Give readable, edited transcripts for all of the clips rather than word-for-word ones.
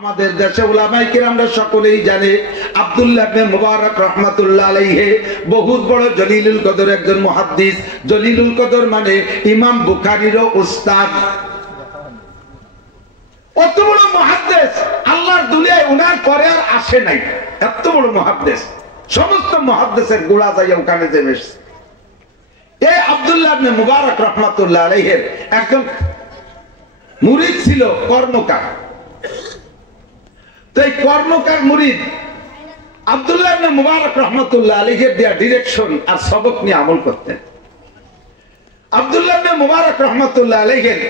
আমাদের দেশে উলামায়ে কিরামরা সকলেই জানে আব্দুল্লাহ ইবনে মুবারক রাহমাতুল্লাহ আলাইহি বহুত বড় জলিলুল কদর একজন মুহাদ্দিস। জলিলুল কদর মানে ইমাম বুখারীর উস্তাদ। অত বড় মুহাদ্দিস আল্লাহর দুনিয়ায় উনার পরে আর আসে নাই। এত বড় মুহাদ্দিস, সমস্ত মুহাদ্দিসের গোড়া যাইয়া ওখানে যে বসে। এই আব্দুল্লাহ ইবনে মুবারক রাহমাতুল্লাহ আলাইহি একজন মুরিদ ছিল, কর্মকার। তো এই কর্মকার মুরিদ আব্দুল্লাহ ইবনে মুবারক রাহমাতুল্লাহ আলাইহির দেয়া ডিরেকশন আর সবক নিয়ে আমল করতেন। আব্দুল্লাহ ইবনে মুবারক রাহমাতুল্লাহ আলাইহির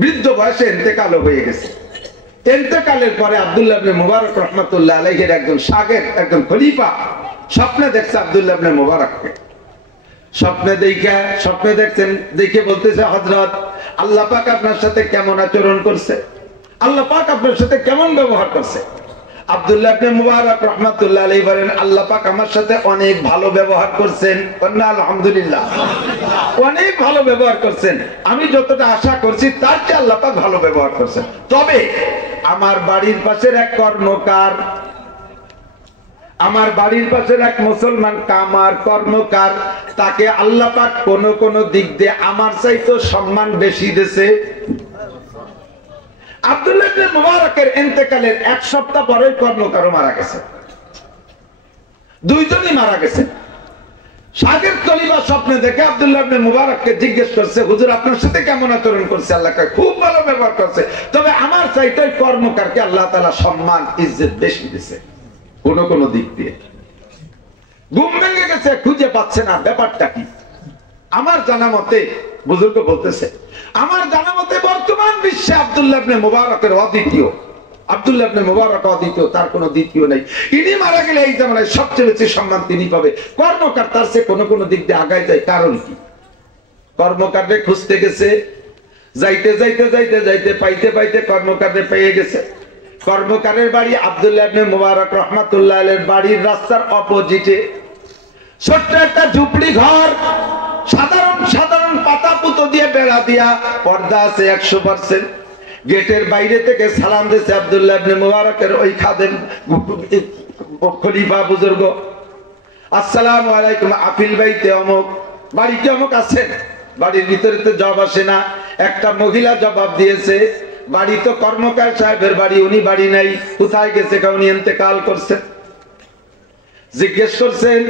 বৃদ্ধ বয়সে ইন্তেকাল হয়ে গেছে। ইন্তেকালের পরে আব্দুল্লাহ ইবনে মুবারক রাহমাতুল্লাহ আলাইহির একজন শাগির্দ, একজন খলিফা স্বপ্নে দেখছে আব্দুল্লাহ ইবনে মুবারককে। স্বপ্নে দেখছেন, দেখে বলতেছে, হযরত আল্লাহ পাক আপনার সাথে কেমন আচরণ করছে, আল্লাহ পাক আপনার সাথে কেমন ব্যবহার করছে। আব্দুল্লাহ ইবনে মুবারক রাহমাতুল্লাহ আলাইহি বলেন, আল্লাহ পাক আমার সাথে অনেক ভালো ব্যবহার করছেন। আলহামদুলিল্লাহ, অনেক ভালো ব্যবহার করছেন। আমি যতটা আশা করছি তার চেয়ে আল্লাহ পাক ভালো ব্যবহার করছেন। তবে আমার বাড়ির পাশের এক কর্মকার, আমার বাড়ির পাশের এক মুসলমান কামার কর্মকার, তাকে আল্লাহ পাক কোন কোন দিক দিয়ে আমার চাইতে সম্মান বেশি দিয়েছে। আব্দুল্লাহ ইবনে মুবারকের ইন্তেকালের এক সপ্তাহ পরে কর্মকারও মারা গেছে, দুইজনই মারা গেছে। শাগির্দ খলিফা স্বপ্নে দেখে আব্দুল্লাহ ইবনে মুবারককে জিজ্ঞেস করছে, হুজুর আপনার সাথে কেমন আচরণ করছে? আল্লাহ কয় খুব ভালো ব্যবহার করছে, তবে আমার চাইতে কর্মকারকে আল্লাহ তাআলা সম্মান ইজ্জত বেশি দিয়েছে কোন কোন দিক দিয়ে। ঘুম ভেঙে গেছে, খুঁজে পাচ্ছে না ব্যাপারটা কি। আমার জানা মতে বুজুর্গ বলতেছে, আমার জানা মতে বর্তমান বিশ্বে আব্দুল্লাহ ইবনে মুবারকের অদ্বিতীয়, আব্দুল্লাহ ইবনে মুবারক অদ্বিতীয়, তার কোনো দ্বিতীয় নাই। ইনি মারা গেলে এই জামানায় সবচেয়ে বেশি সম্মান তিনি পাবে। কর্মকার তার চেয়ে কোনো কোনো দিক দিয়ে আগায় যায়। কারণ কি? কর্মকারকে খুঁজতে গেছে, যাইতে যাইতে যাইতে যাইতে পাইতে পাইতে কর্মকারকে পেয়ে গেছে। কর্মকারের বাড়ি আব্দুল্লাহ ইবনে মুবারক রাহমাতুল্লাহ আলাইহির বাড়ির রাস্তার অপোজিটে ছোট্ট একটা ঝুপড়ি ঘর, সাধারণ সাধারণ পাতা পুতো দিয়ে বেড়া দিয়া, পর্দা আছে 100%। গেটের বাইরে থেকে সালাম দিয়েছে আব্দুল্লাহ ইবনে মুবারকের ওই খাদেম খলিফা বুজুর্গ, আসসালামু আলাইকুম, আফিল বাইতে অমুক, বাড়িতে অমুক আছেন? বাড়ির ভিতরে তো জবাব আসে না। একটা মহিলা জবাব দিয়েছে, বাড়ি তো কর্মকার সাহেবের বাড়ি, উনি বাড়ি নাই, কোথায় গেছে? উনি ইন্তেকাল করছেন। জিজ্ঞেস করছেন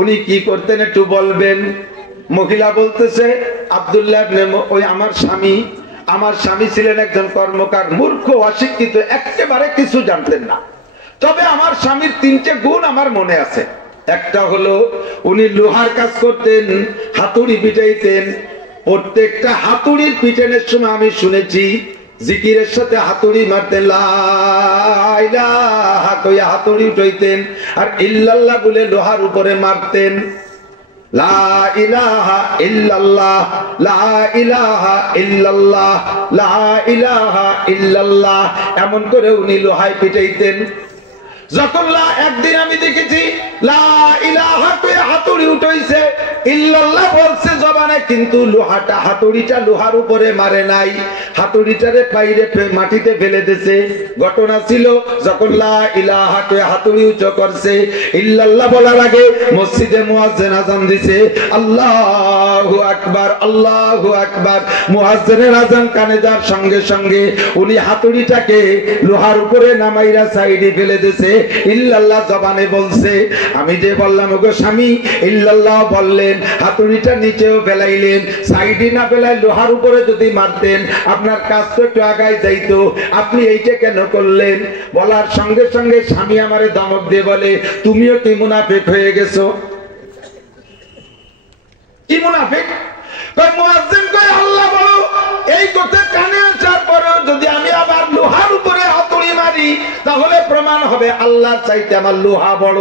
উনি কি করতেন একটু বলবেন? মহিলা বলতেছে, আব্দুল্লাহ ইবনে ওই আমার স্বামী ছিলেন একজন কর্মকার, মূর্খ, অশিক্ষিত, একেবারে কিছু জানতেন না। তবে আমার স্বামীর 3টে গুণ আমার মনে আছে। একটা হলো উনি লোহার কাজ করতেন, হাতুড়ি পিটাইতেন। প্রত্যেকটা হাতুড়ির পিটানোর সময় আমি শুনেছি জিকিরের সাথে হাতুড়ি মারতেন, লা ইলাহা কইয়া হাতুড়ি উঠাইতেন, আর ইল্লাল্লাহ বলে লোহার উপরে মারতেন। লা ইলাহা ইল্লাল্লাহ, লা ইলাহা ইল্লাল্লাহ, লা ইলাহা ইল্লাল্লাহ, এমন করে উনি লোহায় পিটাইতেন। যখন একদিন আমি দেখেছি লা ইলাহা কইয়া হাতুড়ি উঠাইছে, ইল্লাল্লাহ বলছে জবানে, কিন্তু হাতুড়িটা লোহার উপরে মারে নাই, হাতুড়িটারে বাইরে মাটিতে ফেলে দিয়েছে। ঘটনা ছিল যখন লা ইলাহা কইয়া হাতুড়ি উঁচু করছে, ইল্লাল্লাহ বলার আগে মসজিদে মুয়াজ্জিন আযান দিছে, আল্লাহু আকবার, আল্লাহু আকবার। মুয়াজ্জিনের আযান কানে যাওয়ার সঙ্গে সঙ্গে উনি হাতুড়িটাকে লোহার উপরে নামাইরা সাইডে ফেলে দিয়েছে, ইল্লাল্লাহ জবানে বলছে। আমি যে বললাম ওগো স্বামী, ইল্লাল্লাহ বললেন, হাতুড়িটা নিচেও ফেলাইলেন, সাইডে না ফেলাই লোহার উপরে যদি মারতেন আপনার কাজ তো একটু আগায় যাইতো, আপনি এইটা কেন করলেন? বলার সঙ্গে সঙ্গে স্বামী আমারে ধমক দিয়ে বলে, তুমিও কি মুনাফিক হয়ে গেছো? কি মুনাফিক? মুয়াজ্জিন কয়, আল্লাহ বলো, এই কথা কানে আসার পরেও যদি আমি আবার লোহার উপরে হাতুড়ি মারি তাহলে প্রমাণ হবে আল্লাহর চাইতে আমার লোহা বড়।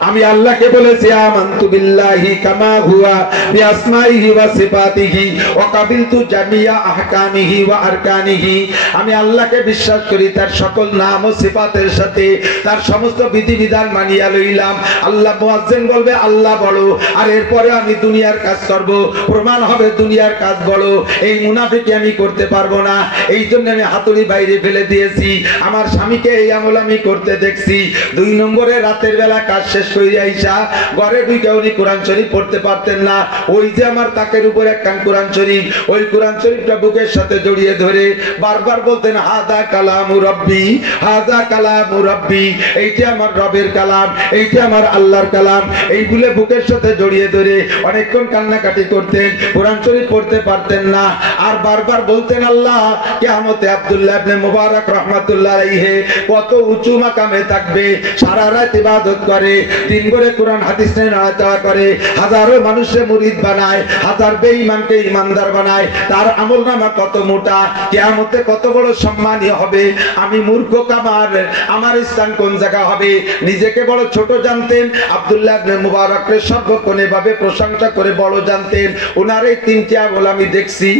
আমি আল্লাহকে বলেছি আমানতু বিল্লাহি কামা হুয়া বিআসমাইহি ওয়া সিফাতিহি ওয়া কাবিলতু জামিয়া আহকামিহি ওয়া আরকানিহি। আমি আল্লাহকে বিশ্বাস করি তার সকল নাম ও সিফাতের সাথে, তার সমস্ত বিধিবিধান মানিয়া লইলাম। আল্লাহ মুয়াজ্জিন বলবে আল্লাহ বড়, আর এরপরে আমি দুনিয়ার কাজ করব, প্রমাণ হবে দুনিয়ার কাজ বড়। এই মুনাফিকি আমি করতে পারবো না, এই জন্য আমি হাতুড়ি বাইরে ফেলে দিয়েছি। আমার স্বামীকে এই আমল আমি করতে দেখছি। 2 নম্বরে রাতের বেলা কাজ শেষ করে আইসা ঘরে ঢুকে উনি কোরআন শরীফ পড়তে পারতেন না। ওই যে আমার তাকের উপর একখান কোরআন শরীফ, ওই কোরআন শরীফটা বুকের সাথে জড়িয়ে ধরে বারবার বলতেন হাদা কালামু রব্বি, হাদা কালামু রব্বি, এইটা আমার রবের কালাম, এইটা আমার আল্লাহর কালাম। এইগুলো বুকের সাথে জড়িয়ে ধরে অনেকক্ষণ কান্নাকাটি করতেন, কোরআন শরীফ পড়তে পারতেন না। আর বারবার বলতেন আল্লাহ কিয়ামতে আব্দুল্লাহ ইবনে মুবারক রাহমাতুল্লাহ আলাইহি কত উঁচু মাকামে থাকবে, সারা রাত ইবাদত করে, দিন ভরে কোরআন হাদিস নিয়ে নাড়াচাড়া করে, হাজারো মানুষের মুরিদ বানায়, হাজার বেঈমানকে ইমানদার বানায়, তার আমলনামা কত মোটা, কিয়ামতে কত বড় সম্মানীয় হবে। আমি মূর্খ কামার, আমার স্থান কোন জায়গা হবে? নিজেকে বড় ছোট জানতেন। আব্দুল্লাহ ইবনে মুবারককে সর্বক্ষণে ভাবে প্রশংসা করে বড় জানতেন। ওনার এই 3টি আমল আমি দেখছি।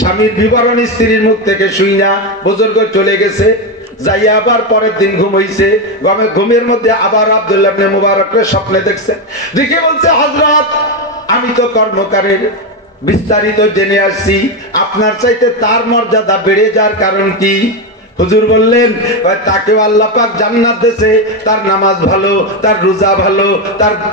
স্বামীর বিবরণ স্ত্রীর মুখ থেকে শুই না, বুজুর্গ চলে গেছে, যাইয়া আবার পরের দিন ঘুম হইছে, ঘুমের মধ্যে আবার আব্দুল্লাহ ইবনে মুবারককে স্বপ্নে দেখছেন। দেখে বলছে হযরত আমি তো কর্মকারের বিস্তারিত জেনে আসছি, আপনার চাইতে তার মর্যাদা বেড়ে যাওয়ার কারণ কি? হুজুর বললেন তাকেও আল্লাহ পাক জান্নাত দিয়েছে, তার নামাজ ভালো, তার রোজা ভালো,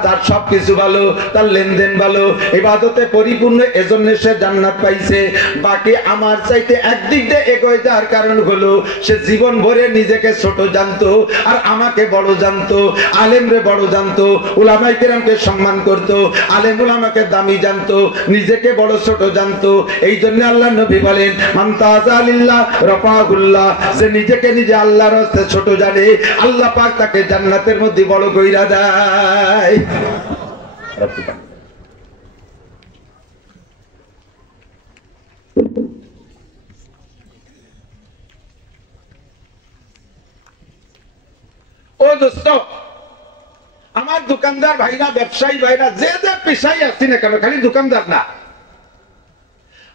তার সবকিছু ভালো, তার লেনদেন ভালো, ইবাদতে পরিপূর্ণ, এজন্য সে জান্নাত পাইছে। বাকি আমার চাইতে একদিক দিয়ে এগিয়ে যাওয়ার কারণ হলো সে জীবন ভরে নিজেকে ছোট জানতো আর আমাকে বড় জানতো, আলেমরে বড় জানতো, উলামায়ে কেরামকে সম্মান করতো, আলেম উলামাকে দামি জানতো, নিজেকে বড় ছোট জানতো। এই জন্য আল্লাহ নবী বলেন মান তাযা লিল্লাহ রাফাহুল্লাহ, যে নিজেকে নিজে আল্লাহর রাস্তায় ছোট জানে, আল্লাহ পাক তাকে জান্নাতের মধ্যে বড় কইরা দেয়। ও দোস্ত, আমার দোকানদার ভাইরা, ব্যবসায়ী ভাইরা, যে যে পেশায় আসছি না কেন, খালি দোকানদার না,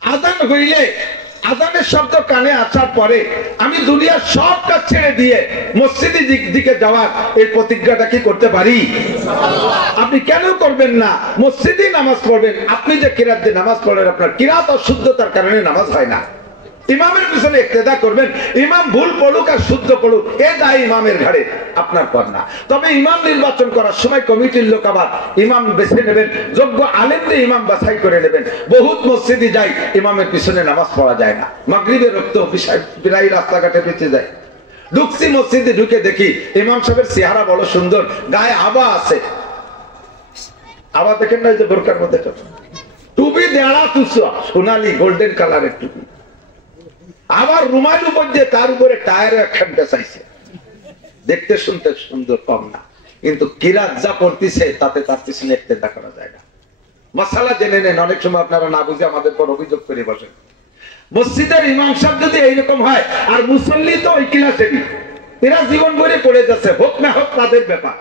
আযান হইলে আযানের শব্দ কানে আসার পরে আমি দুনিয়ার সব কাজ ছেড়ে দিয়ে মসজিদের দিকে যাওয়ার এই প্রতিজ্ঞাটা কি করতে পারি? আপনি কেন করবেন না? মসজিদে নামাজ পড়বেন। আপনি যে কিরাত দিয়ে নামাজ পড়েন, আপনার কিরাত অশুদ্ধতার কারণে নামাজ হয় না। ইমামের পিছনে ইক্তেদা করবেন, ইমাম ভুল পড়ুক আর শুদ্ধ পড়ুক, এ দায় ইমামের ঘাড়ে, আপনার পর না। তবে ইমাম নির্বাচন করার সময় কমিটির লোক আবার ইমাম বেছে নেবেন, যোগ্য আলেম দিয়ে ইমাম বাছাই করে নেবেন। বহুত মসজিদে যাই, ইমামের পিছনে নামাজ পড়া যায় না, মাগরিবের রক্ত প্রায় রাস্তাঘাটে বেঁচে যায়। ঢুকছি মসজিদে, ঢুকে দেখি ইমাম সাহেবের চেহারা বড় সুন্দর, গায়ে আবা আছে, আবা দেখেন না, যে বোরকার মধ্যে টুপি দেড়া তুসা সোনালি গোল্ডেন কালারের টুপি, আবার রুমাল উপর দিয়ে তার উপরে টায়ার একখান বেচাইছে, দেখতে শুনতে সুন্দর কম না, কিন্তু কিরাত যা পড়তেছে তাতে তার পিছনে ইক্তেদা করা যায় না। মাসালা জেনে নেন, অনেক সময় আপনারা না বুঝে আমাদের পর অভিযোগ করে বসেন। মসজিদের ইমাম সাহেব যদি এইরকম হয়, আর মুসল্লি তো ওই ক্লাসেরই, এরা জীবন ভরে পড়ে যাচ্ছে, হোক না হোক তাদের ব্যাপার।